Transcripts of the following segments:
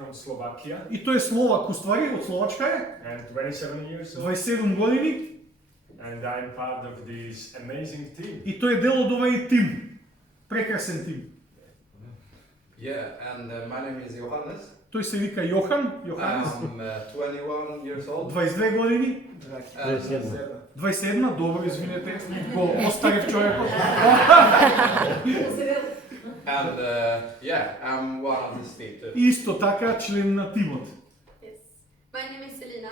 from Slovakia. И тој е Словак, уствари, од Словачка е. And 27 years old. 27 години. And I'm part of this amazing team. И тој е дел од овој тим. Прекрасен тим. Yeah, and my name is Johannes. Тој се вика Јохан, Јоханес. I'm 21 years old. 22 години. 27, добро, извинете, го остарев човекот. And yeah, I'm one of this team too. Исто така член на тимот. Yes. My name is Selina.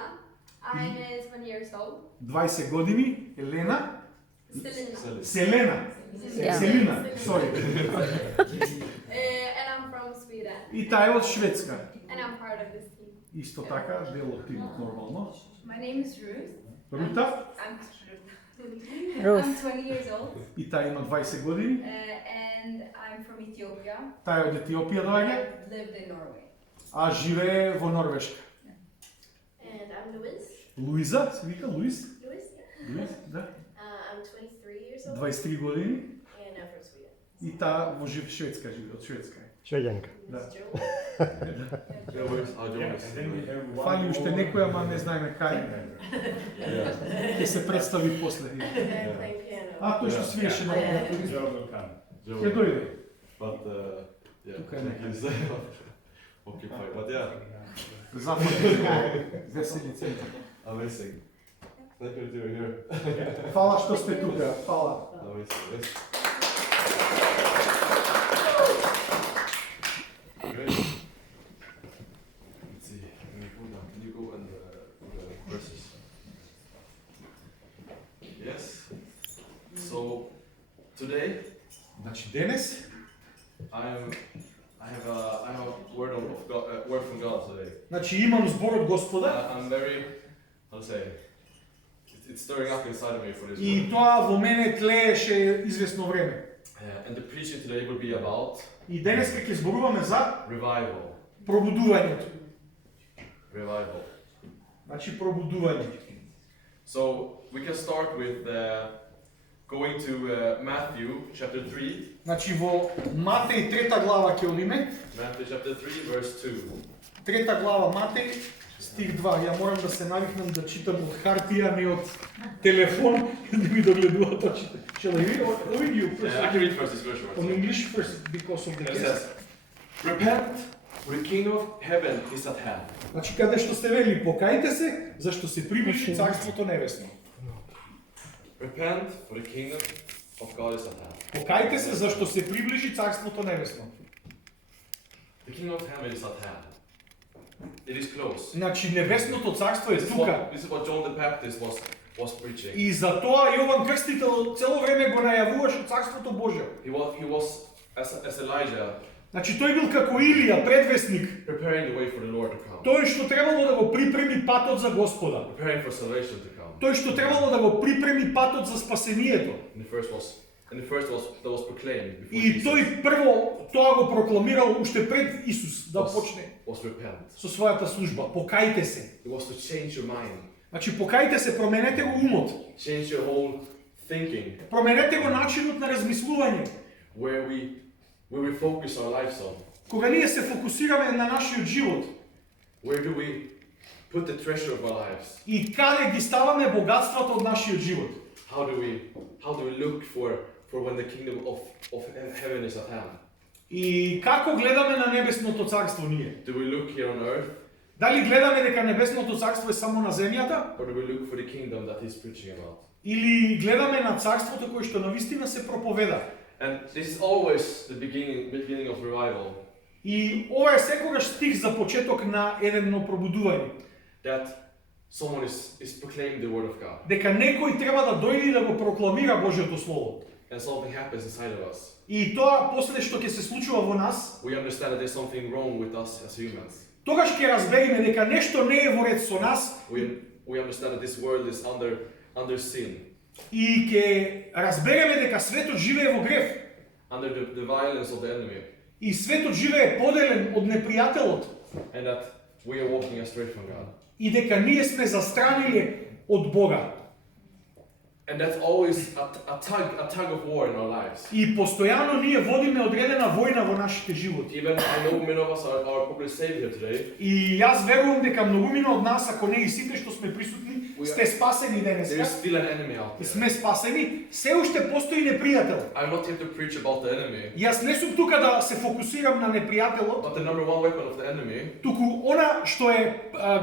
I'm 20 years old. 20 години, Елена. Selina. Селена. Yeah. Селина, sorry. And I'm from Sweden. И таа е од Шведска. And I'm part of this team. Исто така, дел од тимот нормално. My name is Ruth. Рута. Ruth. I'm 20 years old. И таа има 20 години. And I'm from Ethiopia. Таа е од Етиопија доаѓа, I lived in Norway. а живее во Норвешка. And I'm Louise. Луиза, се вика Луиз? Louise? Луиз, да. I'm 23 years old. 23 години. And I'm from Sweden. И таа во Шведска живее, од Шведска. Шведенка. Да. It's Joe. Yeah, and then we have one Фали уште more некој, ама не знаеме кај. team member. Ќе се представи после. And I play piano. А, тој што свиеше на клавиатури. Joe will come. Ќе дојде. But yeah, Тука е некаде. he's occupied. But yeah, Запад. Весели центар. amazing. Thank you to be here. Фала што сте тука. Фала. Amazing. Great. Let's see. Can you go and the verses? Yes. So today Значи денес I have a word of God, word from God today. значи имам збор од Господа I'm very, how to say, it's stirring up inside of me for this и word. тоа во мене тлееше известно време. And the preaching today will be about И денес ќе зборуваме за revival. пробудувањето. Revival. Значи пробудување. So we can start with going to Matthew chapter 3. Значи во Матеј 3 глава ќе одиме. Matthew chapter 3 verse 2. 3 глава Матеј стих 2. Ја морам да се навикнам да читам од хартија, не од телефон, да ми догледува тоа читам. Shall I read you first? I can read first this verse. On English first because of the It guest. says, repent, for the kingdom of heaven is at hand. Значи каде што сте вели покајте се, зашто се приближи царството небесно. Repent, for the kingdom of God is at hand. Покајте се зашто се приближи царството небесно. The kingdom of heaven is at hand. It is close. Значи небесното царство е тука. This is what John the Baptist was preaching. И затоа Јован Крстител цело време го најавуваше царството Божјо. He was as Elijah, Значи тој бил како Илија, предвестник, preparing the way for the Lord to come. тој што требало да го припреми патот за Господа. Preparing for salvation to come. Тој што требало да го припреми патот за спасението. And the first that was proclaimed before И Jesus тој прво тоа го прокламирал уште пред Исус да почне was repent. со својата служба. Покајте се. It was to change your mind, Значи покајте се, променете го умот. change your whole thinking, Променете го начинот на размислување. where we focus our lives on. Кога ние се фокусираме на нашиот живот Where do we put the treasure of our lives? и каде ги ставаме богатствата од нашиот живот. How do we look for when the kingdom of heaven is at hand? И како гледаме на небесното царство ние? Do we look here on earth, Дали гледаме дека небесното царство е само на земјата? or do we look for the kingdom that he's preaching about? Или гледаме на царството кое што навистина се проповеда? And this is always the beginning of revival. И ова е секогаш стих за почеток на едно пробудување. That someone is proclaiming the word of God. Дека некој треба да дојде и да го прокламира Божјото слово. And something happens inside of us. И тоа после што ќе се случува во нас, We understand that there's something wrong with us as humans. тогаш ќе разбереме дека нешто не е во ред со нас We understand that this world is under sin, и ќе разбереме дека светот живее во грев. under the violence of the enemy, И светот живее поделен од непријателот. and that we are walking astray from God. И дека ние сме застраниле од Бога. And that's always a tug of war in our lives. И постојано ние водиме одредена војна во нашите животи. Even I know many of us are probably saved here today. И јас верувам дека многумина од нас, ако не и сите што сме присутни, сте спасени денеска. There's still an enemy out there. Сме спасени, се уште постои непријател. I'm not here to preach about the enemy, Јас не сум тука да се фокусирам на непријателот, but the number one weapon of the enemy туку она што е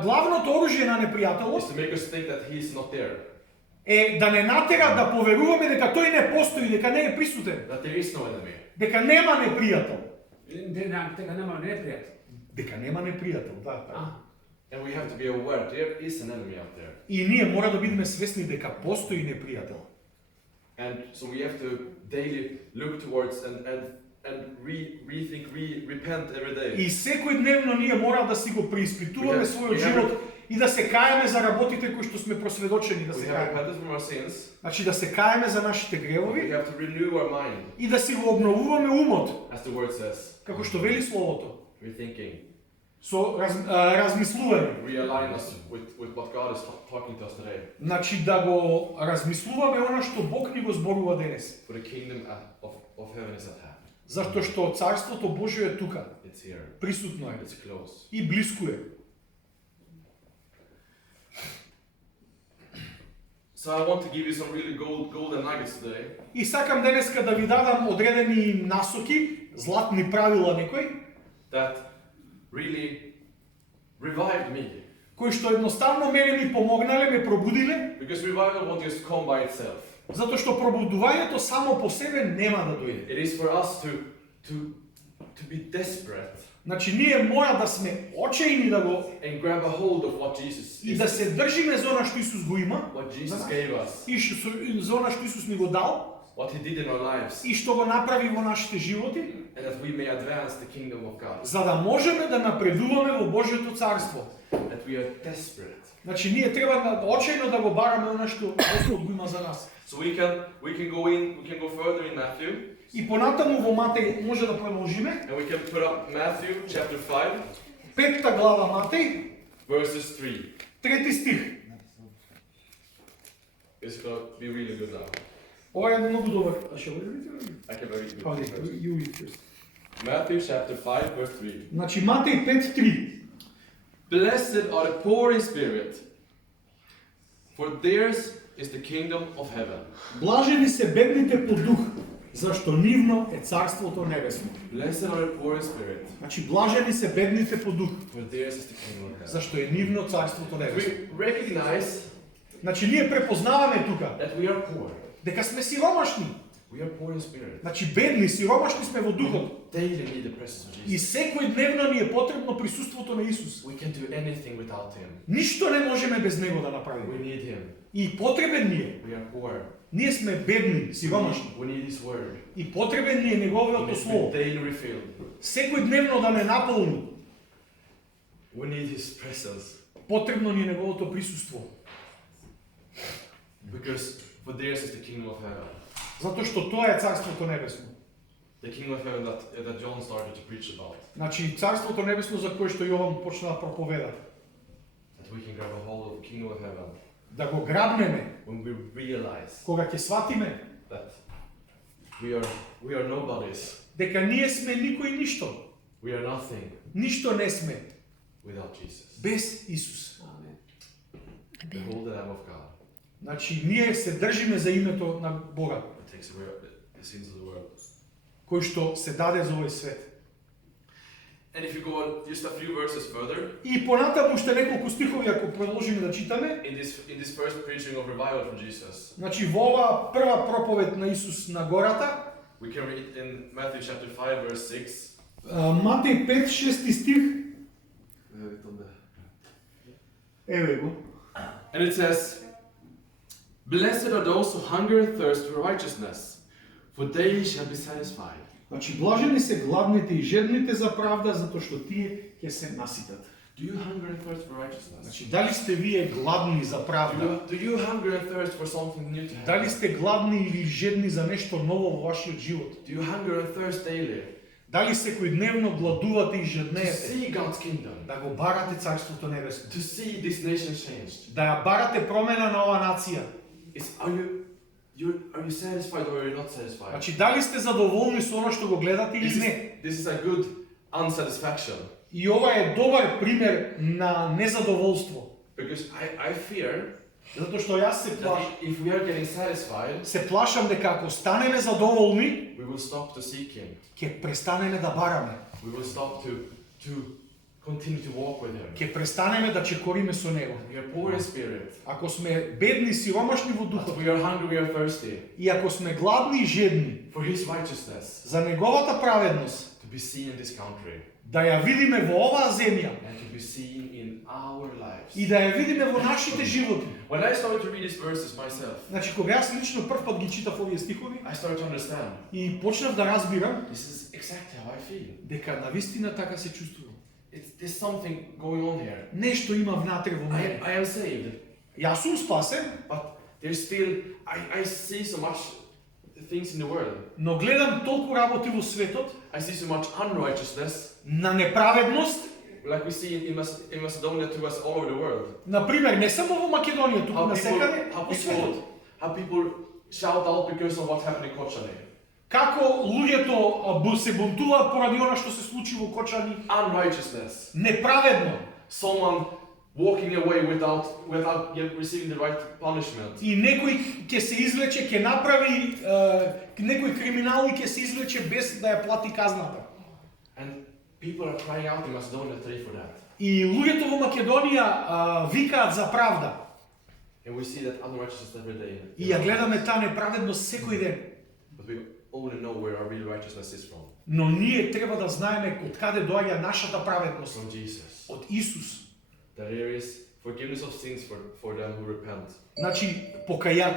главното оружје на is непријателот to make us think that he's not there, е да не натера да поверуваме дека тој не постои, дека не е присутен, that there is no enemy. дека нема непријател. Дека нема непријател. Дека нема непријател, да. And we have to be aware there is an enemy out there. И ние мора да бидеме свесни дека постои непријател. And so we have to daily look towards and rethink, repent every day. И секој дневно ние мора да си го преиспитуваме We својот have- живот и да се каеме за работите кои што сме просведочени да We се have каеме. repented from our sins. Значи да се каеме за нашите We гревови have to renew our mind, и да си го обновуваме умот, as the word says. како што вели словото. Rethinking, Со размислување. realign us with what God is talking to us today Значи да го размислуваме она што Бог ни го зборува денес. for the kingdom of heaven is at hand. Зашто што Царството Божјо е тука, It's here. присутно е It's close. и блиску е. So I want to give you some really golden nuggets today. И сакам денеска да ви дадам одредени насоки, златни правила некои, That really revived me. кои што едноставно мене ми помогнале, ме пробудиле, Because revival won't just come by itself. затоа што пробудувањето само по себе нема да дојде. It is for us to be desperate Значи ние мора да сме очајни да го and grab a hold of what Jesus и да се држиме за она што Исус го има, what Jesus gave us, и за она што Исус ни го дал, what He did in our lives, и што го направи во нашите животи, and that we may advance the kingdom of God. за да можеме да напредуваме во Божјото царство. That we are desperate. Значи ние треба очајно да го бараме она што Господ го има за нас. So we can go further in Matthew, И понатаму во Матеј може да продолжиме. and we can put up Matthew chapter 5, 5 глава Матеј, verses 3. 3 стих. It's gonna be really good now. Ова е многу добар. А што видите? I can read it. Пази, first. you read first. Matthew chapter 5, verse 3. Значи Матеј 5:3. Blessed are the poor in spirit, for theirs is the kingdom of heaven. Блажени се бедните по дух, зашто нивно е царството небесно. Blessed are the poor in spirit, Значи блажени се бедните по дух, for theirs is the kingdom of heaven. зашто е нивно царството небесно. We recognize Значи ние препознаваме тука that we are poor. дека сме сиромашни. We are poor in spirit. Значи бедни, сиромашни сме во духот. Daily need the presence of И Jesus. секој дневно ни е потребно присуството на Исус. We can do anything without Him. Ништо не можеме без него да We направиме. need Him. И потребен ни е. We are poor. Ние сме бедни, сиромашни. We need His word. И потребен ни е We неговото need to be слово. daily refilled. Секој дневно да не наполни. We need His presence. Потребно ни е неговото присуство. Because for theirs is the kingdom of heaven. Затоа што тоа е царството небесно. The kingdom of heaven that John started to preach about. Значи царството небесно за кое што Јован почна да проповеда. That we can grab a hold of the kingdom of heaven Да го грабнеме when we realize кога ќе сватиме that we are nobodies. дека ние сме никој ништо. We are nothing Ништо не сме without Jesus. без Исус. Behold the Lamb of God Значи ние се држиме за името на Бога, that takes away the sins of the world. кој што се даде за овој свет. And if you go just a few verses further, И понатаму уште неколку стихови ако продолжиме да читаме, in this first preaching of revival from Jesus, значи во ова прва проповед на Исус на гората, we can read in Matthew chapter 5 verse 6. Матеј 5:6 стих, еве го. And it says, "Blessed are those who hunger and thirst for righteousness, for they shall be satisfied." Значи блажени се гладните и жедните за правда, затоа што тие ќе се наситат. Do you hunger and thirst for righteousness? Значи дали сте вие гладни за правда? Do you hunger and thirst for something new to happen? Дали сте гладни или жедни за нешто ново во вашиот живот? Do you hunger and thirst daily Дали секојдневно гладувате и to жеднеете see God's kingdom, да го барате царството небесно? to see this nation changed? Да ја барате промена на оваа нација? Are you satisfied or are you not satisfied? Значи, дали сте задоволни со оно што го гледате или не? This is a good unsatisfaction. И ова е добар пример на незадоволство. Because I fear Затоа што јас се that плашам. if we are getting satisfied, Се плашам дека ако станеме задоволни, we will stop to seek Him. ќе престанеме да бараме. We will stop to continue to walk with Him. Ќе престанеме да чекориме со Него. We are poor in spirit, Ако сме бедни, сиромашни во but духот, we are hungry, we are thirsty и ако сме гладни и жедни for His righteousness за Неговата праведност, to be seen in this country да ја видиме во оваа земја and to be seen in our lives. и да ја видиме во нашите животи. When I started to read these verses myself, Значи, кога јас лично прв пат ги читав овие стихови I started to understand и почнав да разбирам this is exactly how I feel. дека навистина така се чувствувам. There's something going on here. Нешто има внатре во мене. I am saved, Јас сум спасен, but there's still, I see so much things in the world. но гледам толку работи во светот I see so much unrighteousness, на неправедност. like we see in Macedonia to us all over the world. Например, не само во Македонија, туку насекаде how во светот. people shout out because of what happened in Kočani. Како луѓето се бунтуваат поради она што се случи во Кочани. Unrighteousness. Неправедно. Someone walking away without yet receiving the right punishment. И некој ќе се извлече, ќе направи некој криминал и ќе се извлече без да ја плати казната. And people are crying out in Macedonia today for that. И луѓето во Македонија викаат за правда. And we see that unrighteousness every day. И ја гледаме таа неправедност секој ден. But we only know where our real righteousness is from. Но ние треба да знаеме од каде доаѓа нашата праведност. From Jesus. Од Исус. That there is forgiveness of sins for them who repent. Значи,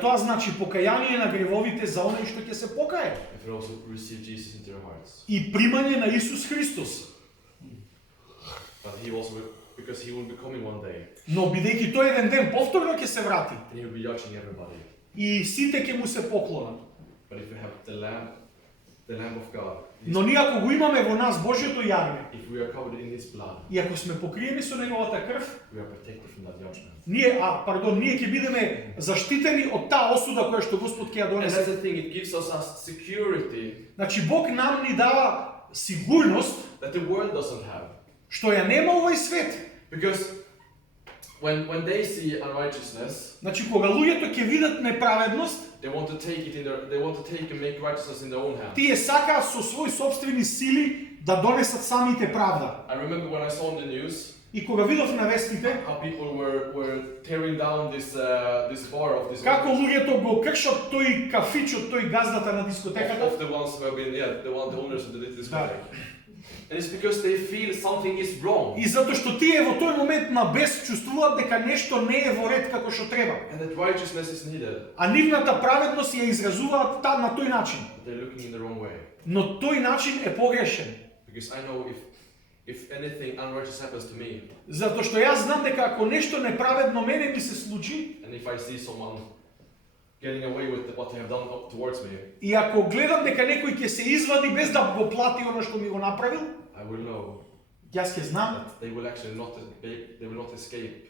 тоа значи покаяние на гревовите за оној што ќе се покае. And for those who receive Jesus into their hearts. И примање на Исус Христос. But He also, because He will be coming one day. Но бидејќи тој еден ден повторно ќе се врати And He will be judging everybody. и сите ќе му се поклонат. But if we have the Lamb of God, Но ние ако го имаме во нас Божјото јагне, if we are covered in His blood, и ако сме покриени со неговата крв, we are protected from that judgment. ние ќе бидеме заштитени од таа осуда која што Господ ќе ја And that's донесе. the thing, it gives us a security Значи Бог нам ни дава сигурност that the world doesn't have. што ја нема овој свет. Because when they see unrighteousness, Значи кога луѓето ќе видат неправедност, they want to take and make righteousness in their own hands. тие сакаат со своји сопствени сили да донесат самите правда. I remember when I saw on the news И кога видов на вестите, how people were tearing down this bar of this како луѓето го кршат тој кафичот, тој газдата на дискотеката, of the ones who have been the owners of the discotheque. And it's because they feel something is wrong. и затоа што тие во тој момент на бес чувствуваат дека нешто не е во ред како што треба. And that righteousness is needed. А нивната праведност ја изразуваат на тој начин. But they're looking in the wrong way. Но тој начин е погрешен. Because I know if anything unrighteous happens to me, Затоа што јас знам дека ако нешто неправедно мене ми се случи, and if I see someone getting away with what they have done towards me, и ако гледам дека некој ќе се извади без да го плати оно што ми го направил, I will know јас ќе знам, that they will actually not escape.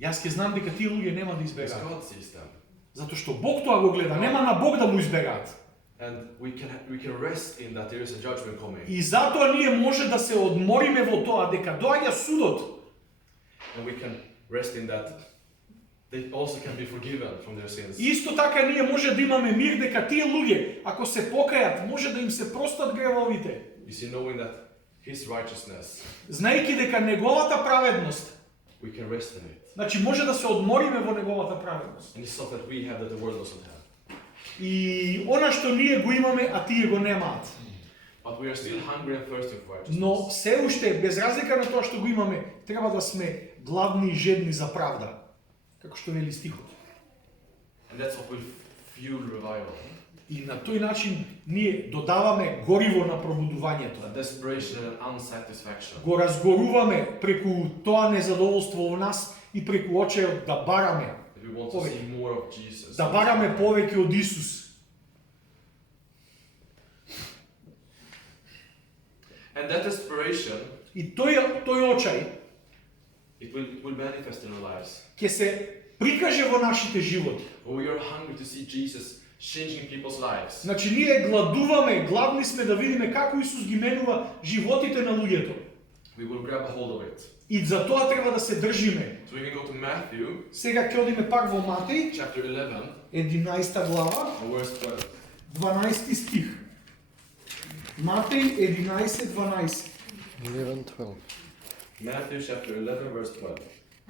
јас ќе знам дека тие луѓе нема да Because избегаат. God sees them. Затоа што Бог тоа го гледа, нема на Бог да му избегаат. And we can rest in that there is a judgment coming. И затоа ние може да се одмориме во тоа дека доаѓа судот. And we can rest in that they also can be forgiven from their sins. И исто така ние може да имаме мир дека тие луѓе, ако се покајат, може да им се простат гревовите. You see, knowing that His righteousness, Знаејќи дека неговата праведност, we can rest in it. значи може да се одмориме во неговата праведност. And it's stuff that we have that the world doesn't have. И она што ние го имаме, а тие го немаат. But we are still hungry and thirsty for righteousness. Но се уште, без разлика на тоа што го имаме, треба да сме гладни и жедни за правда. Како што вели стихот. And that's what will fuel revival. И на тој начин ние додаваме гориво на пробудувањето. A desperation and an unsatisfaction. Го разгоруваме преку тоа незадоволство во нас и преку очајот да бараме, If we want to see more of Jesus. да бараме повеќе од Исус. And that desperation, И тој очај it will manifest in our lives. ќе се прикаже во нашите животи. When we are hungry to see Jesus changing people's lives. Значи ние гладуваме, гладни сме да видиме како Исус ги менува животите на луѓето. We will grab a hold of it. И за тоа треба да се држиме. So we can go to Matthew Сега ќе одиме пак во Матеј, chapter 11, 11 глава, verse 12. 12 стих. Матеј 11:12. 11:12. Matthew chapter 11, verse 12.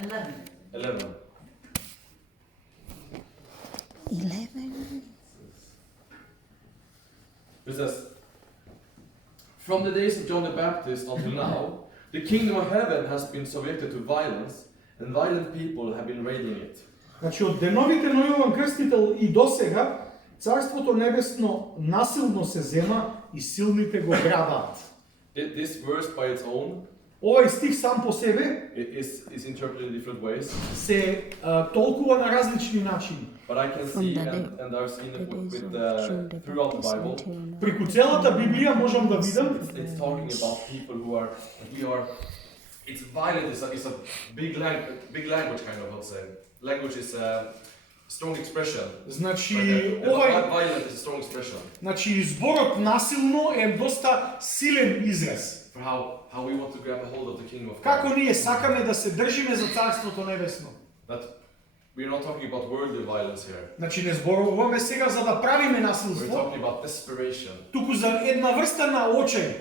11. 11. 11. It says, from the days of John the Baptist until now, the kingdom of heaven has been subjected to violence, and violent people have been raiding it. Значи од деновите на Јован Крстител и досега Царството небесно насилно се зема и силните го грабаат. This verse by its own Овој стих сам по себе is interpreted in different ways, се толкува на различни начини. but I can From see, the and I've seen The it days with of John the throughout the Baptist Bible. until now. Преку целата Библија можам да видам It's talking about people who are, it's violent, it's a big language kind of, let's say. Language is a strong expression. Значи Like violent is a strong expression значи зборот насилно е доста силен израз. for how we want to grab a hold of the kingdom of Како God. ние сакаме да се држиме за Царството небесно. That we're not talking about worldly violence here. Значи не зборуваме сега за да правиме We're насилство, talking about desperation. туку за една врста на очај.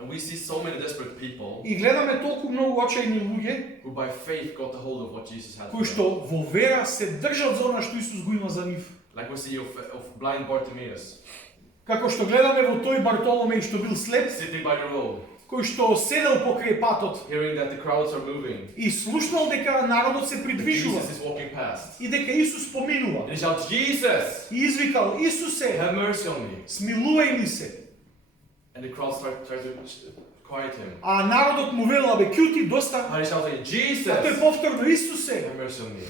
And we see so many desperate people И гледаме толку многу очајни луѓе who by faith got a hold of what Jesus had. кои што во вера се држат за она што Исус го има за нив. Like we see of blind Bartimaeus Како што гледаме во тој Бартоломеј што бил слеп, sitting by the road, кој што седел покрај патот hearing that the crowds are moving. и слушнал дека народот се придвижува Jesus is walking past. и дека Исус поминува. And he shouts, Jesus, И извикал: Исусе, have mercy on me. смилувај ми се. And the crowd try to quiet him. А народот му велел: абе ќути доста. And he shouts again, А тој Jesus, повторно: Исусе, have mercy on me.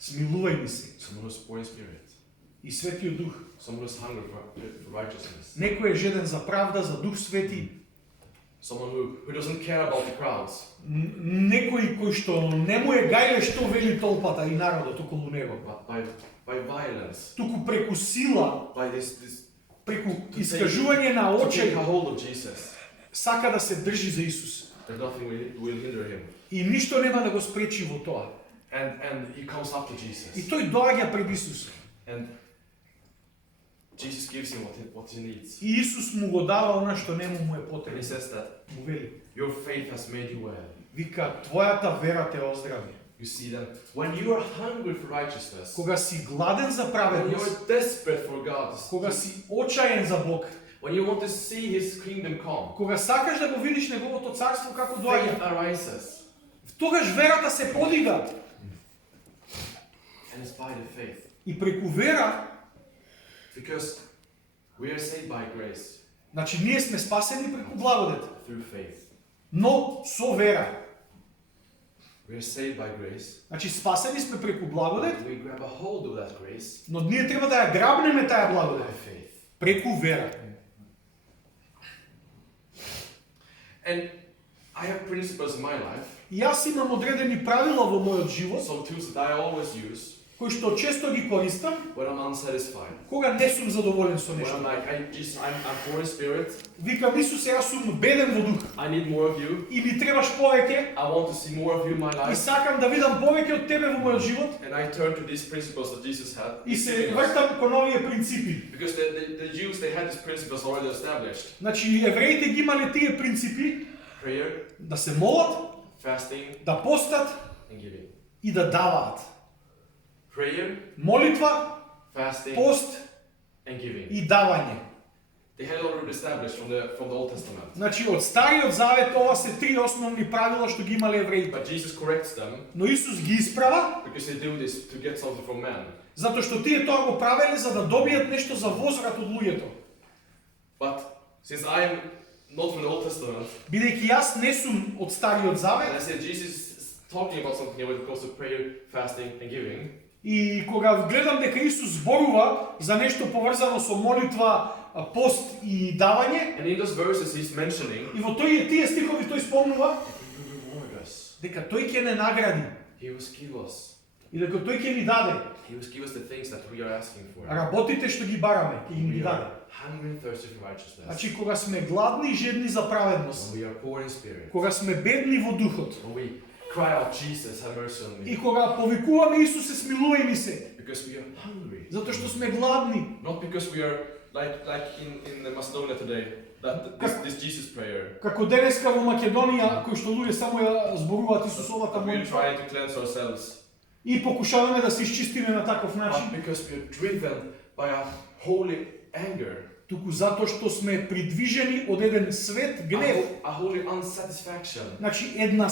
смилувај ми се. Someone who's poor in spirit. И Светиот Дух. Someone who's hungry for righteousness. Некој е жеден за правда, за Дух Свети. Someone who doesn't care about the crowds. Некој кој што не му е гајле што вели толпата и народот околу него. But by violence, Туку преку сила, by this преку искажување на to take очај, a hold of Jesus, сака да се држи за Исус. that nothing will hinder him. И ништо нема да го спречи во тоа. And he comes up to Jesus. И тој доаѓа пред Исус. And Jesus gives him what he needs. И Исус му го дава она што нему му е And he потребно. says that Му вели: your faith has made you well. вика, твојата вера те оздрави. You see that when you are hungry for righteousness, Кога си гладен за when праведност, you're desperate for God, кога си очаен за Бог, when you want to see His kingdom come, кога сакаш да го видиш неговото царство како доаѓа, faith arises. тогаш верата се подига. And it's by the faith. И преку вера, Because we are saved by grace значи ние сме спасени преку благодет, through faith. но со вера. We are saved by grace. Значи спасени сме преку благодет, We grab a hold of that grace но ние треба да ја грабнеме таа by благодет faith. преку вера. And I have principles in my life, И јас имам одредени правила во мојот живот, some tools that I always use кои што често ги користам when I'm unsatisfied. кога не сум задоволен со When нешто. I'm like, I'm poor in spirit, Викам: Исусе, јас сум беден во дух I need more of you, и ми требаш повеќе I want to see more of you in my и life. сакам да видам повеќе од тебе во мојот живот And I turn to these principles that Jesus had. и се вртам кон овие принципи. Because the Jews, they had these principles already established. Значи евреите ги имале тие принципи Prayer, да се молат, fasting, да постат and giving. и да даваат. Prayer, Молитва, fasting, пост and giving. и давање. They had already established from the Old Testament. Значи од Стариот Завет ова се три основни правила што ги имале евреите. But Jesus corrects them Но Исус ги исправа because they do this to get something from man. затоа што тие тоа го правеле за да добијат нешто за возврат од луѓето. But since I'm not from the Old Testament, Бидејќи јас не сум од Стариот and Завет I say Jesus is talking about something here when it comes to prayer, fasting, and giving, и кога гледам дека Исус зборува за нешто поврзано со молитва, пост и давање, and in those verses he's mentioning, и во тие стихови тој спомнува He will reward us. дека тој ќе не награди. He will give us И дека тој ќе ни даде He will give us the things that we are asking for. работите што ги бараме, ќе ги We даде. are hungry and thirsty for righteousness. Значи кога сме гладни и жедни за праведност, When we are poor in spirit. кога сме бедни во духот, When we cry out, Jesus, have mercy on и me. кога повикуваме Исусе смилувај ми се, Because we are hungry. затоа што сме гладни, Not because we are like in Macedonia today. That this Jesus prayer. како денеска во Македонија, кој што луѓе само ја зборуваат Исусовата We are молитва trying to cleanse ourselves. и покушаваме да се изчистиме на таков начин, Not because we are driven by a holy anger. туку затоа што сме придвижени од еден свет гнев. A holy unsatisfaction. Значи едно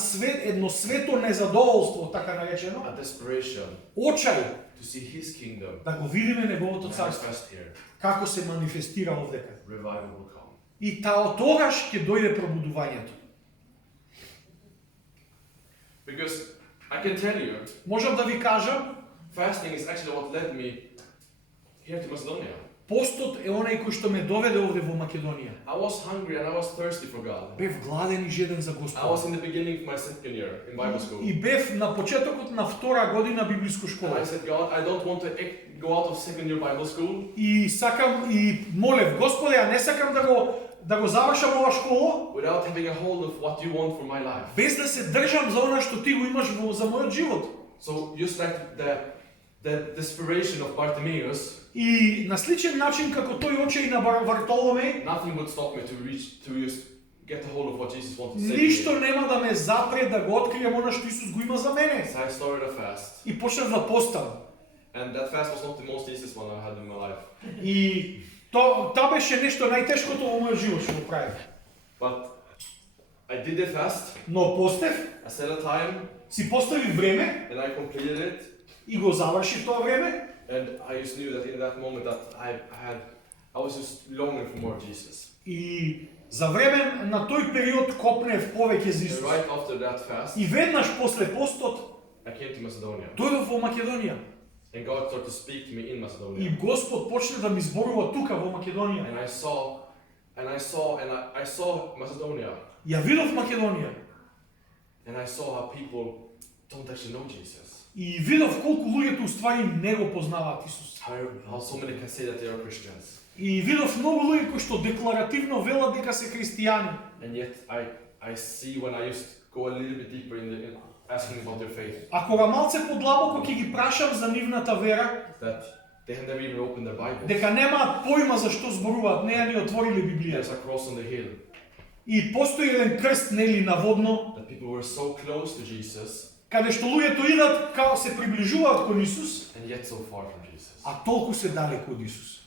свето незадоволство, така наречено, A desperation очај to see His kingdom да го видиме неговото царство, manifest here. како се манифестира овдека. Revival will come. И тогаш ќе дојде пробудувањето. Because I can tell you, Можам да ви кажам, fasting is actually what led me here to Macedonia. постот е онај кој што ме доведе овде во Македонија. I was hungry and I was thirsty for God. Бев гладен и жеден за I was Господ. in the beginning of my second year in Bible school. И бев на почетокот на втора година библиско And I школа. said, God, I don't want to go out of second year Bible school И сакам и молев, Господе, ја не сакам да го завршам ова школа without having a hold of what you want for my life. без да се држам за она што ти го имаш за мојот живот. So just like the desperation of Bartimaeus, И на сличен начин како тој очеј на Вартоломеј, nothing would stop me to just get a hold of what Jesus wanted to say to ништо me. нема да ме запре да го откријам она што Исус го има за мене. So I started a fast. И почнав да постам. And that fast was not the most easiest one I had in my life. И тоа беше нешто најтешкото во мојот живот што го правев. But I did the fast, Но постев, I set a time, си постави време and I completed it. и го завршив тоа време. And I just knew that in that moment that I was just longing for more of Jesus. И за време на тој период копнев повеќе за And Исус. right after that fast, И веднаш после постот I came to Macedonia. дојдов во Македонија. And God started to speak to me in И Macedonia. Господ почна да ми зборува тука во Македонија. And I saw Macedonia. Ја видов Македонија. And I saw how people don't actually know Jesus. И видов колку луѓето уствари не го познаваат Исус. How so many can say that they are Christians. И видов многу луѓе кои што декларативно велат дека се христијани. And yet I see when I just go a little bit deeper in asking about their faith, А кога малце подлабоко ќе ги прашам за нивната вера, that they have never even opened their Bibles. дека немаат појма за што зборуваат, не ја ни отвориле There's Библијата. a cross on the hill. И постои еден крст нели наводно, That people were so close to Jesus каде што луѓето идат као се приближуваат кон Исус, and yet so far from Jesus. а толку се далеку од Исус.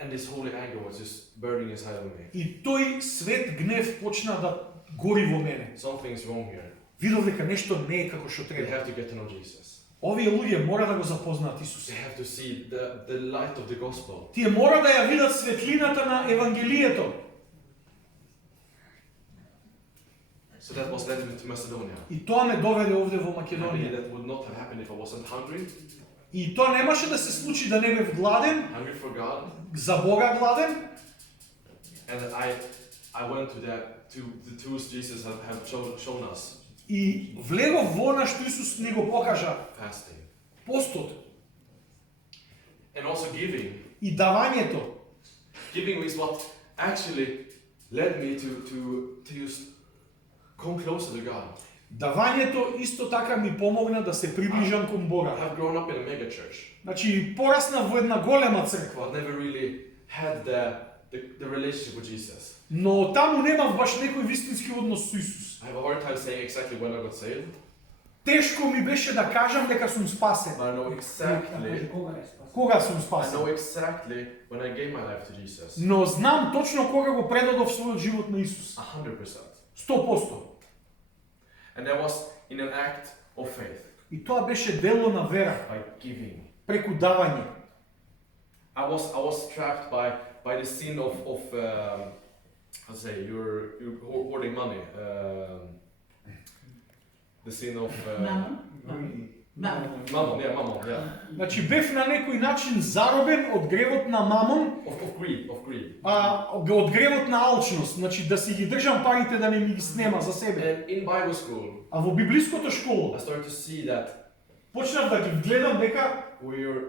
And this holy anger was just burning inside of me. И тој свет гнев почна да гори во мене. Something's wrong here. Видов дека нешто не е како што They треба. have to get to know Jesus. Овие луѓе мора да го запознаат Исус. They have to see the light of the gospel. Тие мора да ја видат светлината на Евангелието. So that was led me to Macedonia. И тоа ме доведе овде во I believe Македонија. that would not have happened if I wasn't hungry, И тоа немаше да се случи да не бев гладен, hungry for God. за Бога гладен. And I went to the tools Jesus have shown us. И влегов во она што Исус ни го покажа. Fasting. Постот And also giving. и давањето. Giving is what actually led me to just come closer to God. Давањето исто така ми помогна да се приближам кон Бога. I've grown up in a mega church. Значи, пораснав во една голема црква, I've never really had the relationship with Jesus. но таму немав баш некој вистински однос со Исус. I have a hard time saying exactly when I got saved, Тешко ми беше да кажам дека сум спасен. but I know exactly. Кога сум I спасен? know exactly when I gave my life to Jesus. Но знам точно кога го предадов својот живот на Исус. 100%. 100%. And that was in an act of faith, И тоа беше дело на вера, by giving. преку давање. I was trapped by the sin of let's say you're hoarding money. The sin of Mammon? Mammon, yeah. Значи бев на некој начин заробен од гревот на мамон, Of greed. од гревот на алчност, значи да си ги држам парите да не ми ги снема за себе. And in Bible school, А во библиското школа I started to see that почнав да ги гледам дека where your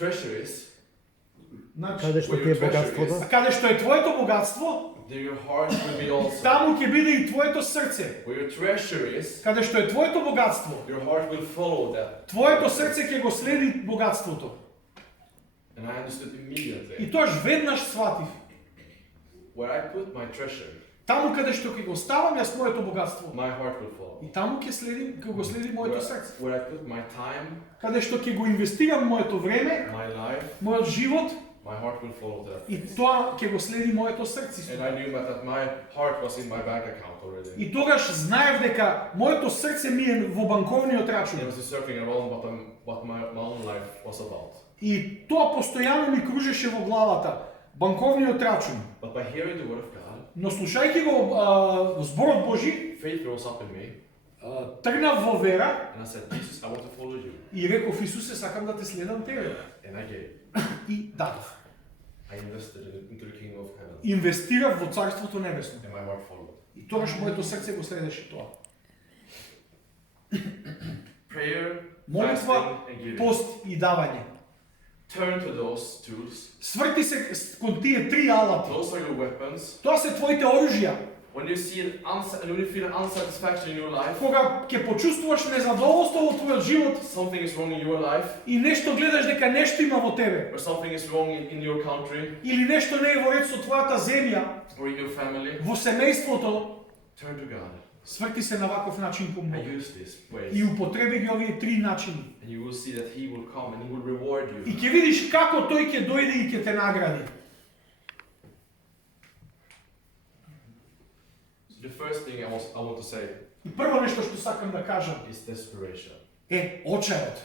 treasure is, значи, Каде што ти е богатството? каде што е твоето богатство, there your heart will be also. таму ќе биде и твоето срце. Where your treasure is, Каде што е твоето богатство, your heart will follow that. твоето срце ќе го следи богатството. And I understood immediately. И тоаш веднаш сватив. Where I put my treasure, Таму каде што ќе го ставам јас моето богатство. my heart will follow. И таму ќе го следи моето срце. Where I put my time, Каде што ќе го инвестирам моето време, my life, мојот живот, my heart will follow that. и тоа ќе го следи моето срце. And I knew that my heart was in my bank account already. И тогаш знаев дека моето срце ми е во банковниот рачун. I was circling around what my own life was about. И тоа постојано ми кружеше во главата, банковниот рачун. But by hearing the word of God, Но слушајќи го зборот Божи, faith rose up in me, тргнав во вера and I said, Jesus, I want to follow you. и реков, Исусе, сакам да те следам тебе. And I gave. И дадов. I invested into the kingdom of heaven, Инвестирав во Царството Небесно. and my heart followed. И тогаш моето срце го следеше тоа. Prayer, Молитва, fasting, and giving. пост и давање. Turn to those tools. Сврти се кон тие три алати. Those are your weapons. Тоа се твоите оружја. When you feel an unsatisfaction in your life, Кога ќе почувствуваш незадоволство во твојот живот something is wrong in your life, и нешто гледаш дека нешто има во тебе, or something is wrong in your country, или нешто не е во ред со твојата земја, or in your family, во семејството, turn to God сврти се на ваков начин кон Бог. and use these ways. И употреби ги овие три начини. And you will see that He will come and He will reward И you. ќе видиш како тој ќе дојде и ќе те награди. So the first thing I want to say И прво нешто што сакам да кажам is desperation. е очајот.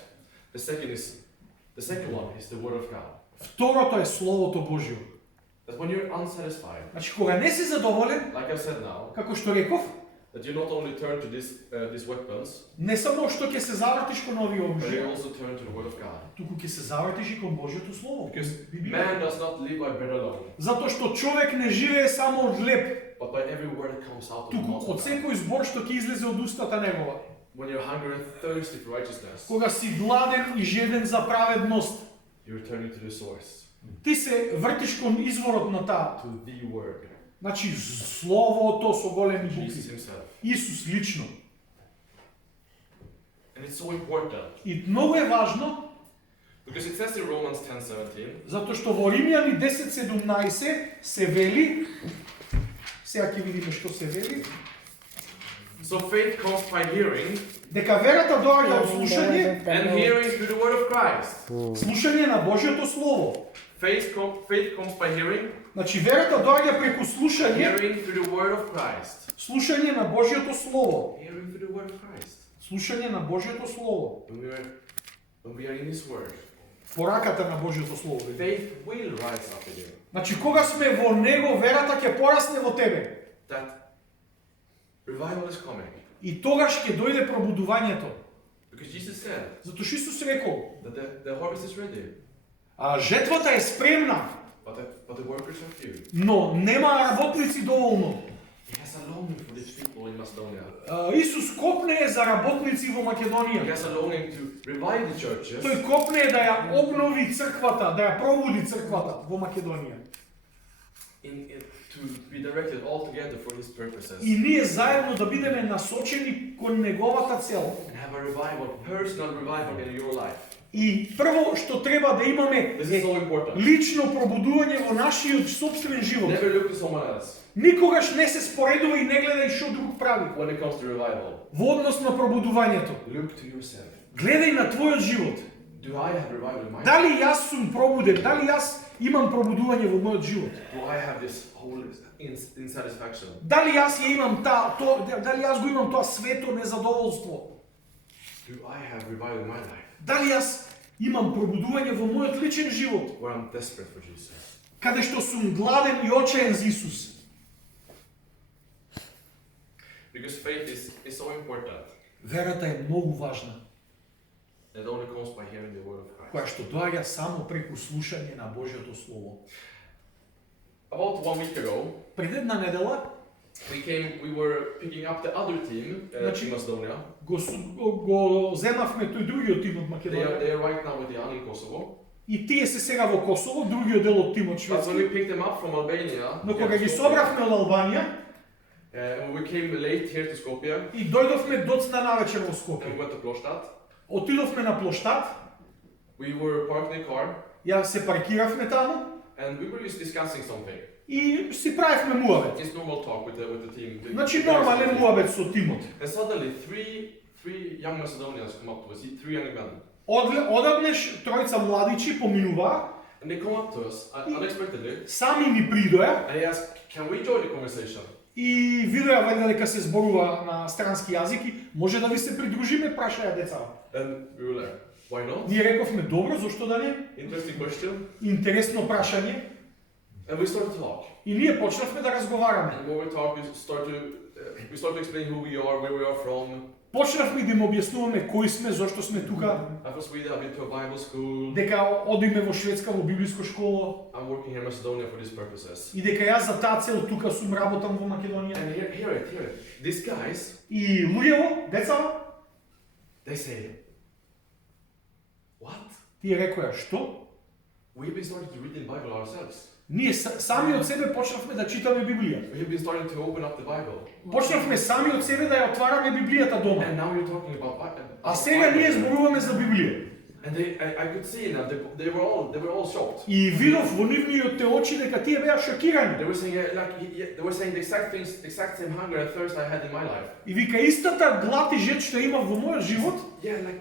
The second one is the Word of God. Второто е Словото Божјо. That when you're unsatisfied, Значи кога не си задоволен, like I've said now, како што реков, that you not only turn to these weapons, не само што ќе се завртиш кон овие but you оружја, also turn to the Word of God. туку ќе се завртиш и кон Божјото Слово. Because Библија. man does not live by bread alone, Затоа што човек не живее само од леп, but by every word that comes out of the туку mouth од of God. секој збор што ќе излезе од устата негова. When you're hungry and thirsty for righteousness, Кога си гладен и жеден за праведност, you're turning to the source, ти се вртиш кон изворот на таа. to the Word, Значи Словото со големи Jesus букви. Himself. Исус лично. And it's so important И многу е важно, because it says in Romans 10:17, затоа што во Римјани 10:17 се вели, сега ќе видиме што се вели, so faith comes by hearing, дека верата доаѓа од слушање, and hearing through the Word of Christ. слушање на Божјото Слово. Faith comes by hearing, Значи верата доаѓа преку слушање, hearing through the Word of Christ. слушање на Божјото Слово. Hearing through the Word of Christ. Слушање на Божјото Слово. When we are in His Word, Пораката на Божјото Слово. faith will rise up in you. Значи кога сме во него, верата ќе порасне во тебе. That revival is coming. И тогаш ќе дојде пробудувањето. Because Jesus said Затоа што Исус рекол, that the harvest is ready, а жетвата е спремна, but the workers are few. но нема работници доволно. He has a longing for these people in Macedonia. Исус копнее за работници во He Македонија. has a longing to revive the churches. Тој копнее да ја обнови црквата, да ја пробуди црквата во Македонија. To be directed all together for His purposes. И ние заедно да бидеме насочени кон неговата цел. And have a revival, personal revival in your life. И прво што треба да имаме This is so important. лично пробудување во нашиот собствен живот. Never look to someone else Никогаш не се споредува и не гледај што друг прави. when it comes to revival. Во однос на пробудувањето, Look to yourself. гледај на твојот живот. Do I have revival in my life? Дали јас сум пробуден? Дали јас имам пробудување во мојот живот? Do I have this whole insatisfaction? Дали јас ја имам дали јас го имам тоа свето незадоволство? Do I have revival in my life? Дали јас имам пробудување во мојот личен живот, Where I'm desperate for Jesus? каде што сум гладен и очаен за Исус? Because faith is so important. Верата е многу важна. It only comes by hearing the word of Christ. која што доаѓа само преку слушање на Божјото Слово. About 1 week ago, Пред една недела we were picking up the other team in Macedonia. го земавме тој другиот тим од They Македонија. are right now with Jan in Kosovo. И тие се сега во Косово, другиот дел од тимот But when шведски. we picked them up from Albania, Но кога ги собравме од Албанија when we came late here to Skopje и дојдовме доцна навечер во Скопје. and we went to Plostad, Отидовме на плоштад, we were parked in a car ја се паркиравме таму and we were just discussing something. и си правевме муавет. Just normal talk with the team. Значи нормален муавет со тимот. And suddenly three young Macedonians come up to us, 3 young men. Одеднеш тројца младичи поминуваа, And they come up to us unexpectedly сами ни придоја and they ask, can we join the conversation? и видоа вајде дека се зборува на странски јазики, може да ви се придружиме, прашаја децата. And we were like, why not? Ние рековме добро, зошто да не? Interesting question. Интересно прашање. And we started to talk. И ние почнавме да разговараме. And when we talk, we start to explain who we are, where we are from. Почнавме да им објаснуваме кои сме, зошто сме тука, I'm from Sweden, I've been to a Bible school. дека одиме во Шведска во библиско школа I'm working here in Macedonia for these purposes. и дека јас за таа цел тука сум работам во Македонија. And hear it. These guys, И луѓето, децата, they say, what? тие рекоја, што? We've been starting to read the Bible ourselves. Ние сами од себе почнавме да читаме Библија. We've been starting to open up the Bible. Почнавме сами од себе да ја отвараме Библијата дома. And now you're talking about Bible. А сега ние зборуваме за Библија. And I could see them, they were all shocked. И видов во нивниот очи дека тие беа шокирани. They were saying they were saying the exact things, the exact same hunger and thirst I had in my life. И вика истата глад и жед што имав во мојот живот, Yeah, like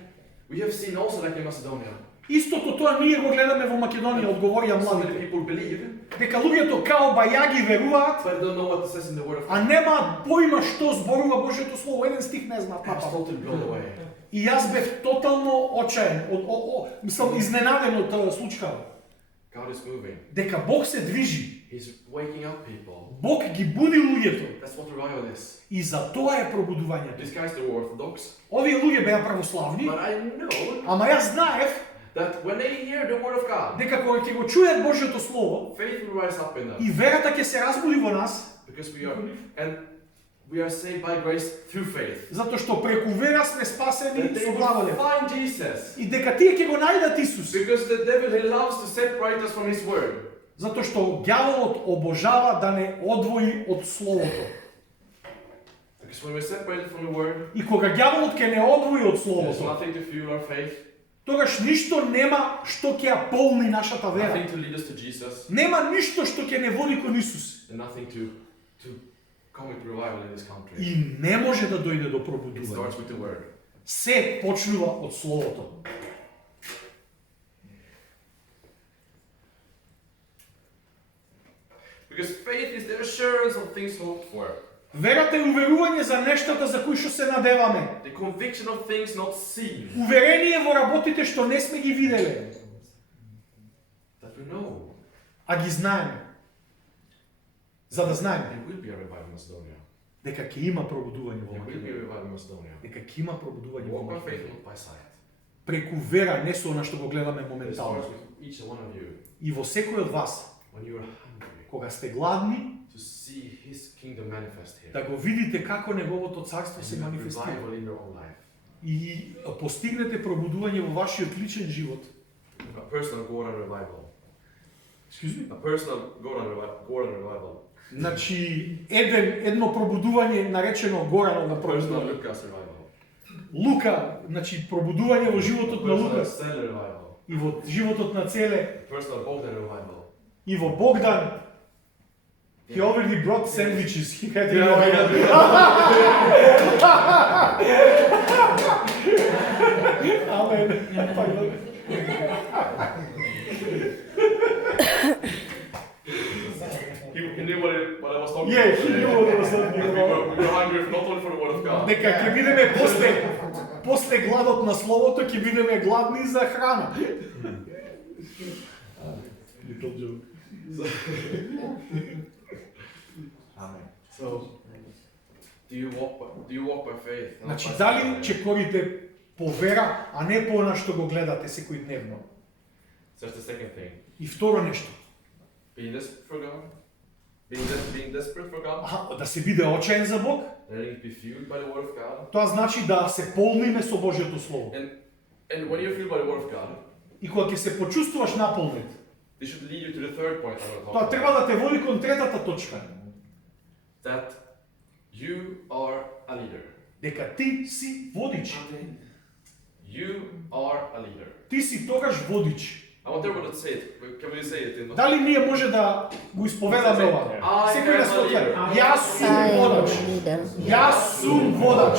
we have seen also like in Macedonia. истото тоа ние го гледаме во Македонија, одговорија So many младите. people believe, Дека луѓето као бајаги веруваат, but don't know what it says in the Word of God. а немаат поима што зборува Божјото слово, еден стих не знаат I was напад. totally blown away. И јас бев тотално очаен, мислам изненаден од тоа случкава. God is moving. Дека Бог се движи, He's waking up people. Бог ги буди луѓето That's what revival is. и за тоа е пробудувањето. These guys, they were Orthodox, Овие луѓе беа православни, but I know ама јас знаев that when they hear the Word of God, дека кога ќе го чујат Божјото слово faith will rise up in и them верата ќе се разбуди во нас, because we are saved by grace through faith. затоа што преку вера сме That спасени they со will благодат. find Jesus И дека тие ќе го најдат Исус, because the devil he loves to separate us from His Word. затоа што ѓаволот обожава да не одвои од словото. Because when we're separated from the Word, И кога ѓаволот ќе не одвои од there's словото, nothing to fuel our faith, тогаш ништо нема што ќе ја полни нашата вера. nothing to lead us to Jesus, Нема ништо што ќе не води кон Исус. and nothing to come with revival in this country. И не може да дојде до It пробудување. starts with the Word. Се почнува од Словото. Because faith is the assurance of things hoped for, Верата е уверување за нештата за кои што се надеваме. the conviction of things not seen, Уверение во работите што не сме ги виделе, that we know а ги знаеме. За да знаеме there will be a revival in Macedonia. дека ќе има пробудување во There will be a Македонија. revival in Macedonia. Дека ќе има пробудување во Walk by faith, Македонија. not by sight. Преку вера, не со она што го гледаме It моментално. starts with each one of you И во секој од вас, when you are hungry кога сте гладни, to see His kingdom manifest here. да го видите како неговото царство And се you have манифестира. revival in your own life. И постигнете пробудување во вашиот личен живот. A personal Goran revival. Excuse me? A personal Goran revival. Значи, едно пробудување наречено Гораново A personal пробудување. Lucas revival. Лука, значи пробудување во животот на A personal Лука Stella revival. и во животот на Целе A personal Bogdan revival. и во Богдан. He already brought sandwiches. He had Amen. Pardon. He knew what I was talking Yeah, about. he knew what was talking about. We were hungry not only for the Word of God. Дека ќе бидеме после гладот на словото, ќе бидеме гладни за храна. Little joke. Amen. So, do you walk by faith? not Значи, by дали sight? ќе корите по вера, а не по она што го гледате секојдневно. So that's the second thing. И второ нешто, Being desperate for God. Being desperate for God. да се биде очаен за Бог, Letting it be fueled by the Word of God. тоа значи да се полниме со Божјото Слово. And when you're fueled by the Word of God, И кога ќе се почувствуваш наполнет, this should lead you to the third point I want to тоа talk треба about. да те води кон третата точка, That you are a leader. дека ти си водич. You are a leader. Ти си тогаш водич. I want everyone to say it. Can we say it in the... Дали ние може да го исповедаме ова? I Секој да am a скока. leader. Јас сум I am водач. a leader. Јас сум водач.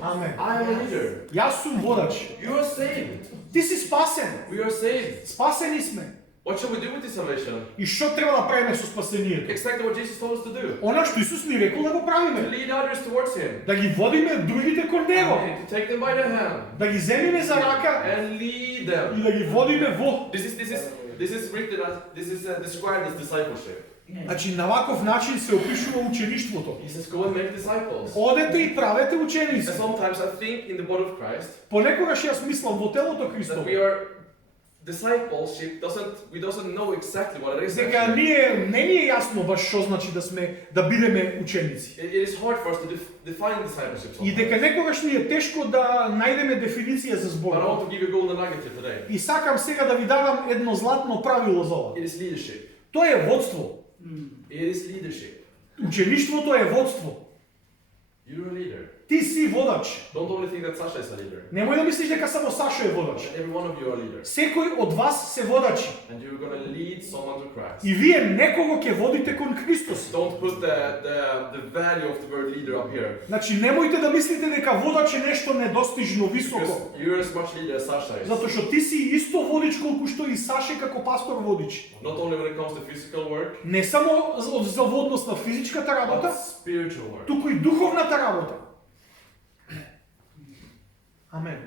Амен. I am a leader. Јас сум водач. You are saved. Ти си спасен. We are saved. Спасени сме. What should we do with this salvation? И што треба да правиме со спасението? Exactly what Jesus told us to do. Она што Исус ни рекол да го To правиме. lead others towards Him. Да ги водиме другите кон Него. To take them by the hand. Да ги земиме за рака And lead them. и да ги водиме во. This is written as, this is described as discipleship. Значи на ваков начин се опишува учеништвото. He says, go and make disciples. Одете и правете ученици. And sometimes I think in the body of Christ Понекогаш јас мислам во телото that Христово. we are discipleship doesn't know exactly what it is. Дека actually. не ни е јасно баш што значи да бидеме ученици. It is hard for us to define discipleship И sometimes. дека некогаш ни е тешко да најдеме дефиниција за But I зборот. want to give you a golden nugget here today. И сакам сега да ви дадам едно златно правило за ова. It is leadership. Тоа е водство. It is leadership. Учеништвото е водство. You're a leader. Ти си водач. Don't only think that Sasha is a leader. Немој да мислиш дека само Сашо е водач. Every one of you are a leader. Секој од вас се водачи. And you're going to lead someone to Christ. И вие некого ќе водите кон Христос. Don't put the value of the word leader up here. Значи немојте да мислите дека водач е нешто недостижно високо. Because you're as much leader as Sasha is. Затоа што ти си исто водич колку што и Саше како пастор водич. Not only when it comes to physical work, Не само за водност на физичката but работа, spiritual work. туку и духовната работа. Амен.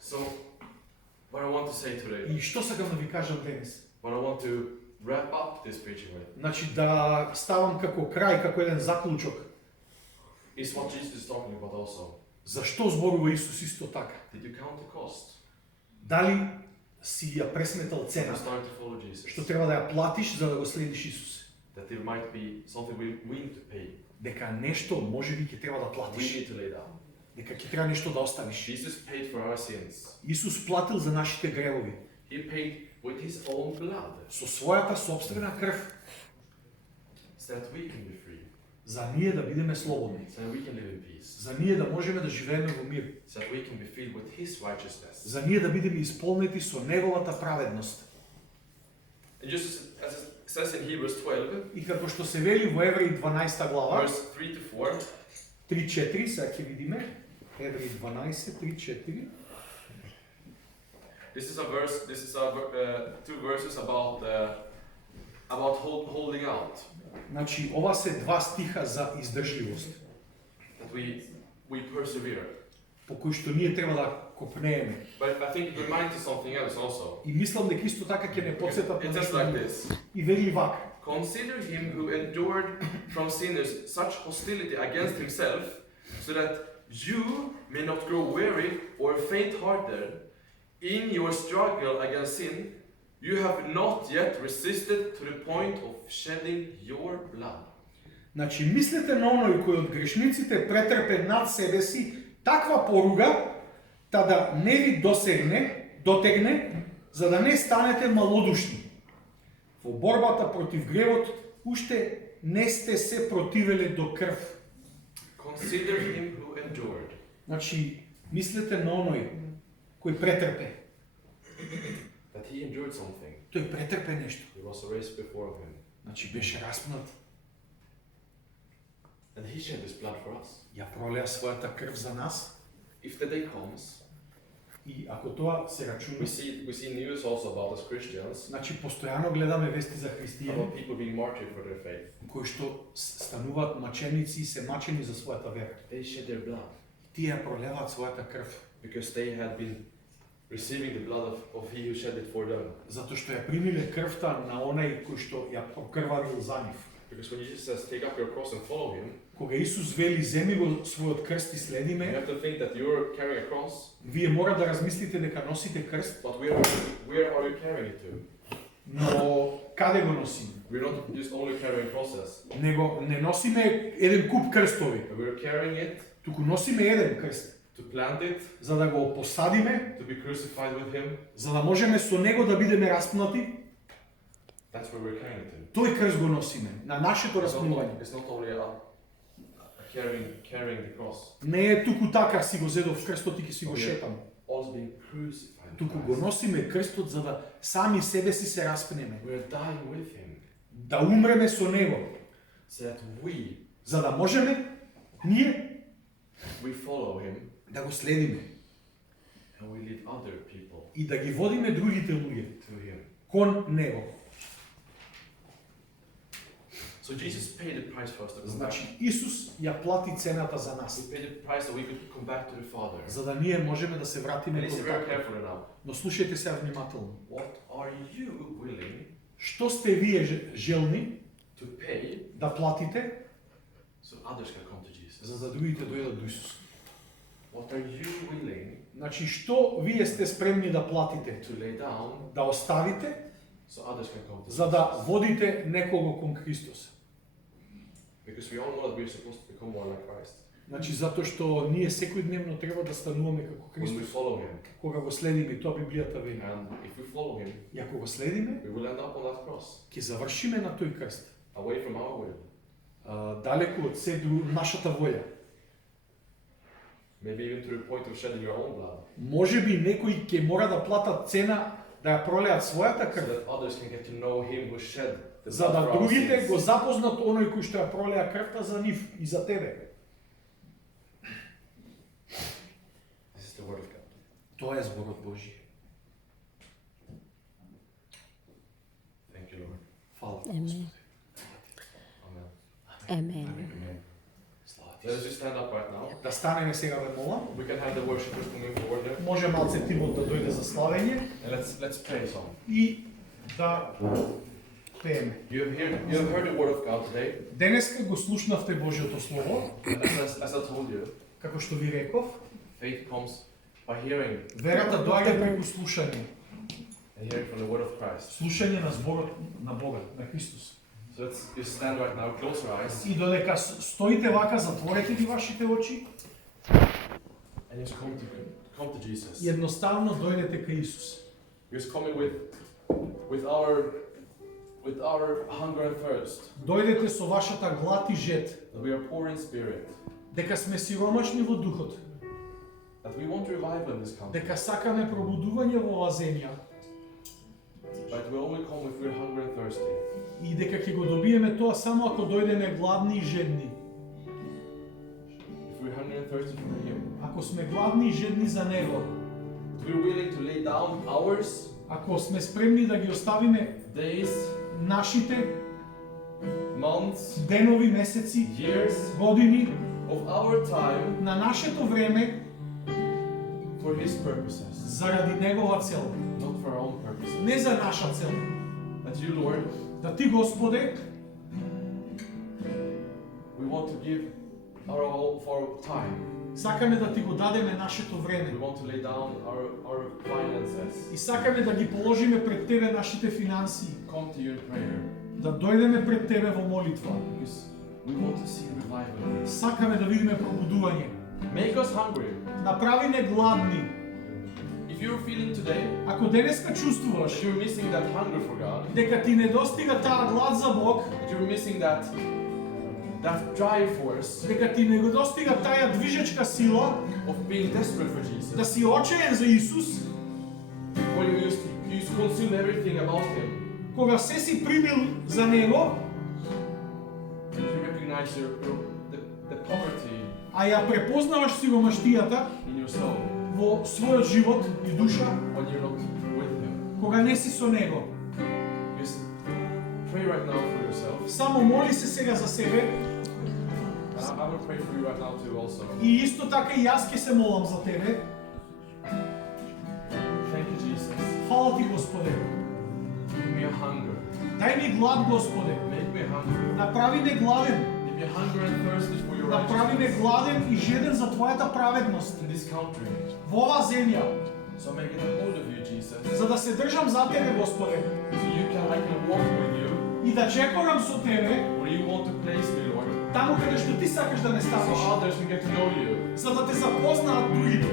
So, what I want to say today, И што сакам да ви кажам денес? what I want to wrap up this preaching with, Значи да ставам како крај, како еден заклучок. is what Jesus is talking about also. Зашто зборува Исус исто така? Did you count the cost Дали си ја пресметал to цената? start to follow Jesus? Што треба да ја платиш за да го следиш Исус? That there might be something we need to pay. Дека нешто можеби ќе треба да We платиш. need to lay down. Дека ќе треба нешто да оставиш. Jesus paid for our sins. Исус платил за нашите гревови He paid with His own blood со својата собствена крв, so that we can be free, за ние да бидеме слободни, so that we can live in peace, за ние да можеме да живееме во мир, so that we can be filled with His righteousness. за ние да бидеме исполнети со неговата праведност. And just as it says in Hebrews 12, И како што се вели во Евреи 12 глава, verse 3 to 4, 3-4, сега ќе видиме. Евреи 12, 3-4. this is two verses about holding out, Значи, ова се два стиха за издржливост, that we persevere. по кои што ние треба да копнееме. But I think it reminds us something else also. И мислам дека исто така ќе не потсетат It на says нешто like друго. this: И вели вака. Consider him who endured from sinners such hostility against himself, so that you may not grow weary or faint-hearted in your struggle against sin. You have not yet resisted to the point of shedding your blood. Значи, мислете на оној кој од грешниците претрпе над себе си таква поруга, та да не ви дотегне, за да не станете малодушни. Во борбата против гревот, уште не сте се противеле до крв. Consider him who endured. Значи, мислете на оној кој претрпе. That he endured something. Тој претрпе нешто. There was a race before him. Значи, беше распнат. And he shed his blood for us. Ја пролеа својата крв за нас. If the day comes, И ако тоа се рачуна, we see news also about us Christians, значи, постојано гледаме вести за христијани, about people being martyred for their faith. кои што стануваат маченици и се мачени за својата вера. They shed their blood Тие ја пролеваат својата крв, because they had been receiving the blood of he who shed it for them. затоа што ја примиле крвта на онај кој што ја прокрварил за нив. Because when Jesus says, take up your cross and follow him, Кога Исус вели земи го својот крст и следи you ме, have to think that you're carrying a cross, вие мора да размислите дека носите крст, but where are you carrying it to? но каде го носиме? We're not just only carrying crosses, Него не носиме еден куп крстови, but we're carrying it туку носиме еден крст, to plant it, за да го посадиме, to be crucified with him. за да можеме со него да бидеме распнати. That's where we're carrying it to. Тој крст го носиме, на нашето распнување. It's not only a carrying the cross, Не е туку така си го зедов крстот и ќе си го шетам. also being crucified. Туку го носиме крстот за да сами себе си се распнеме, We're dying with him, да умреме со него, so that we за да можеме ние follow him да го следиме and we lead other people и да ги водиме другите луѓе to him. кон него. So Jesus paid the price for us to come back. Значи Исус ја плати цената за He нас, paid the price that we could come back to the Father. за да ние можеме да се And вратиме listen кон very Татко. carefully now. Но слушајте се внимателно. What are you willing Што сте вие желни to pay да платите so others can come to Jesus? за да другите дојдат до Исус? What are you willing Значи што вие сте спремни да платите, to lay down да оставите so others can come to за Jesus? да водите некого кон Христос? Because we all know that we're supposed to become more like Christ. Значи затоа што ние секојдневно треба да стануваме како When we Христос, follow him. кога го следиме, тоа Библијата вели. And if we follow him, И ако го следиме, we will end up on that cross, ќе завршиме на тој крст, away from our will. далеку од се нашата волја. Maybe even to the point of shedding your own blood, Може би некои ќе мора да платат цена да ја пролеат својата so крв, that others can get to know him who shed the за blood да for our другите sins. го запознат оној кој што ја пролеа крвта за нив и за тебе. This is the word of God. Тоа е зборот Божји. Thank you, Lord. Фала. Amen. Amen. Amen. Let us just stand up right now. Да станеме сега ве молам. We can have the worshipers coming forward there. Може малце тимот да дојде за славење And let's pray some. и да пееме. You have heard the word of God today. Денеска го слушнавте Божјото слово, And as I told you, како што ви реков, faith comes by hearing верата доаѓа преку слушање. and hearing from the word of Christ. Слушање на зборот на Бога, на Христос. So let's just stand right now, close your eyes, И додека стоите вака, затворете ги вашите очи and just come to Jesus. и едноставно дојдете кај Исус. Just coming with our hunger and thirst. Дојдете со вашата глад и жет, That we are poor in spirit. дека сме сиромашни во духот, That we want revival in this country. дека сакаме пробудување во оваа земја But we only come if we're hungry and thirsty. и дека ќе го добиеме тоа само ако дојдеме гладни и жедни. If we're hungry and thirsty for Him. Ако сме гладни и жедни за Него, If we're willing to lay down hours, ако сме спремни да ги оставиме days, нашите months, денови, месеци, years години of our time на нашето време for His purposes, заради Негова цел, not for our own purposes. не за наша цел. That you, Lord, Да Ти, Господе, we want to give our time. сакаме да Ти го дадеме нашето We време want to lay down our finances. и сакаме да ги положиме пред Тебе нашите финансии, Come to you in prayer. да дојдеме пред Тебе во молитва. Because we want to see revival. Сакаме да видиме пробудување. Make us hungry. Направи не гладни. If you're feeling today Ако денеска чувствуваш that you're missing that hunger for God, дека ти недостига таа глад за Бог, that you're missing that drive force дека ти недостига таа движечка сила of being desperate for да Jesus, си очаен за Исус, when you consume everything about Him, кога се си примил за Него, you recognize the poverty а ја препознаваш сиромаштијата in your soul во својот живот и душа, when you're not with Him. кога не си со Него. Just pray right now for yourself. Само моли се сега за себе And I will pray for you right now too also. и исто така и јас ќе се молам за тебе. Thank you, Jesus. Фала Ти, Господе. Give me a hunger Дај ми глад, Господе. Make me hungry. Направи ме гладен. Make me hungry and thirsty for your Направи ме righteousness гладен и жеден за Твојата праведност. in this country. Во оваа земја, So I may get a hold of you, Jesus. за да се држам за Тебе, Господе, So I can walk with you и да чекорам со Тебе, where you want to place me, Lord. таму каде што Ти сакаш да ме So ставиш, others can get to know you. за да Те запознаат другите,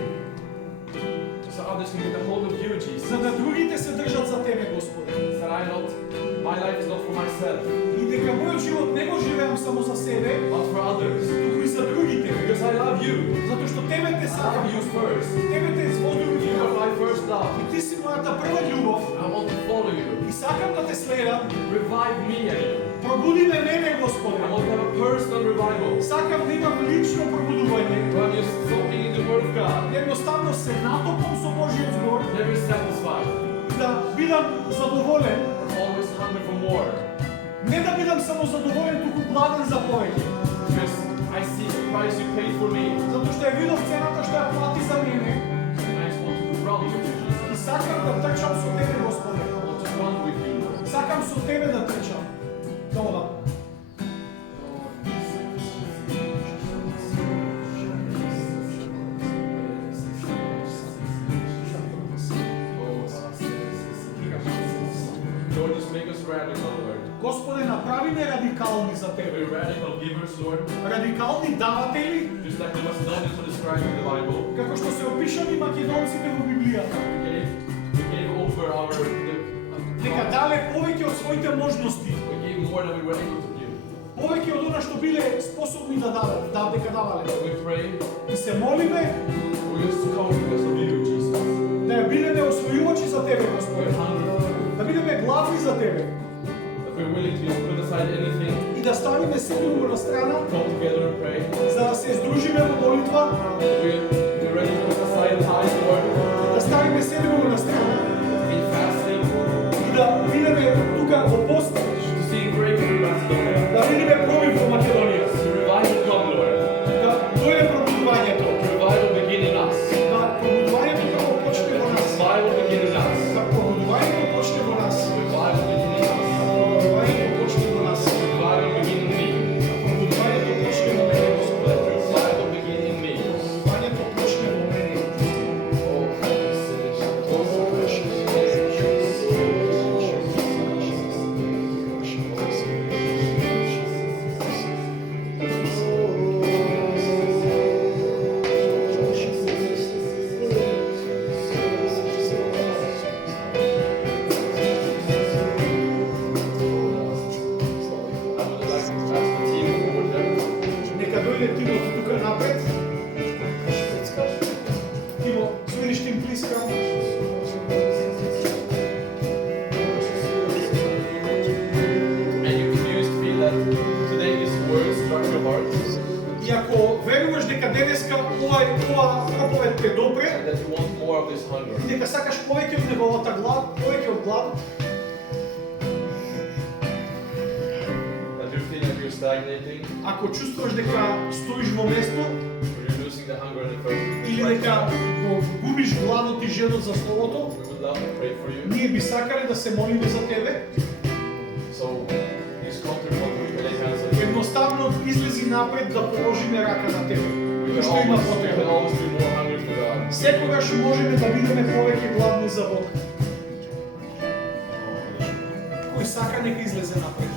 So others can get a hold of you, Jesus. за да другите се држат за Тебе, Господе. That my life is not for myself, И дека мојот живот не го живеам само за себе, but for others. туку и за другите, Because I love you. затоа што Тебе те I love сакам, you first. Тебе те You are возлюбувам. my first love. И Ти си мојата прва љубов I want to follow you. и сакам да Те следам. Revive me again. Пробуди ме мене, Господе. I want to have a personal revival. Сакам да имам лично пробудување. Where I'm just soaking in the Word of God. Едноставно се натопам со Божиот збор Never satisfied. и да бидам задоволен. Always hungry for more. Не да бидам само задоволен, туку гладен за повеќе. Because I see the price you paid for me. Затоа што ја видов цената што ја плати за мене And I just want to run with you, Jesus. и сакам да трчам со Тебе, Господе. I want to run with you, Lord. Сакам со Тебе да трчам. Тоа. Lord, just make us radical, Lord. Господе, направи ме радикални за Тебе. We're radical givers, Lord. Радикални даватели, Just like the Macedonians were described in the Bible. како што се опишани македонците во Библијата. We gave over our... Дека дале повеќе од своите можности, We gave more than we were able to give. повеќе од она што биле способни да дадат, дека давале. We pray, И се молиме we just come because of you, Jesus. да ја бидеме освојувачи за Тебе, Господе. We're hungry. Да бидеме главни за Тебе. That we're willing to put aside anything, И да ставиме себе на страна, come together and pray. за да се здружиме во молитва, We're ready to put aside tithes, Lord. да ставиме себе на страна In fasting, и да бидеме тука во пост, to see great in Macedonia. да видиме пробив во Македонија, To revival come, Lord. да дојде пробудувањето, To revival begin in us. да пробудувањето како почне во нас, Revival begin in us. да пробудувањето почне во нас, Revival begin in us. пробудувањето почне во нас, Revival begin in me. пробудувањето почне во мене, Господе, Revival begin in me. пробудувањето почне во мене. Oh, I would like to ask the team over there. Нека дојде Тимо тука напред. Тимо, свириш тим плиска. And if you just feel that today this word struck your heart И ако веруваш дека денеска ова проповед те допре, and that you want more of this hunger, и дека сакаш повеќе од неговата глад, повеќе од глад, that you feel like you're stagnating, ако чувствуваш дека стоиш во место or you're losing the hunger and the thirst, или дека го губиш гладот и жедот за словото, we would love to pray for you. ние би сакале да се молиме за тебе. So just come to the front and lay hands on you. Едноставно излези напред да положиме рака на тебе. We Кој can што има always потреба. be more hungry for God. Секогаш можеме да бидеме повеќе гладни за Бог. Кој сака нека излезе напред.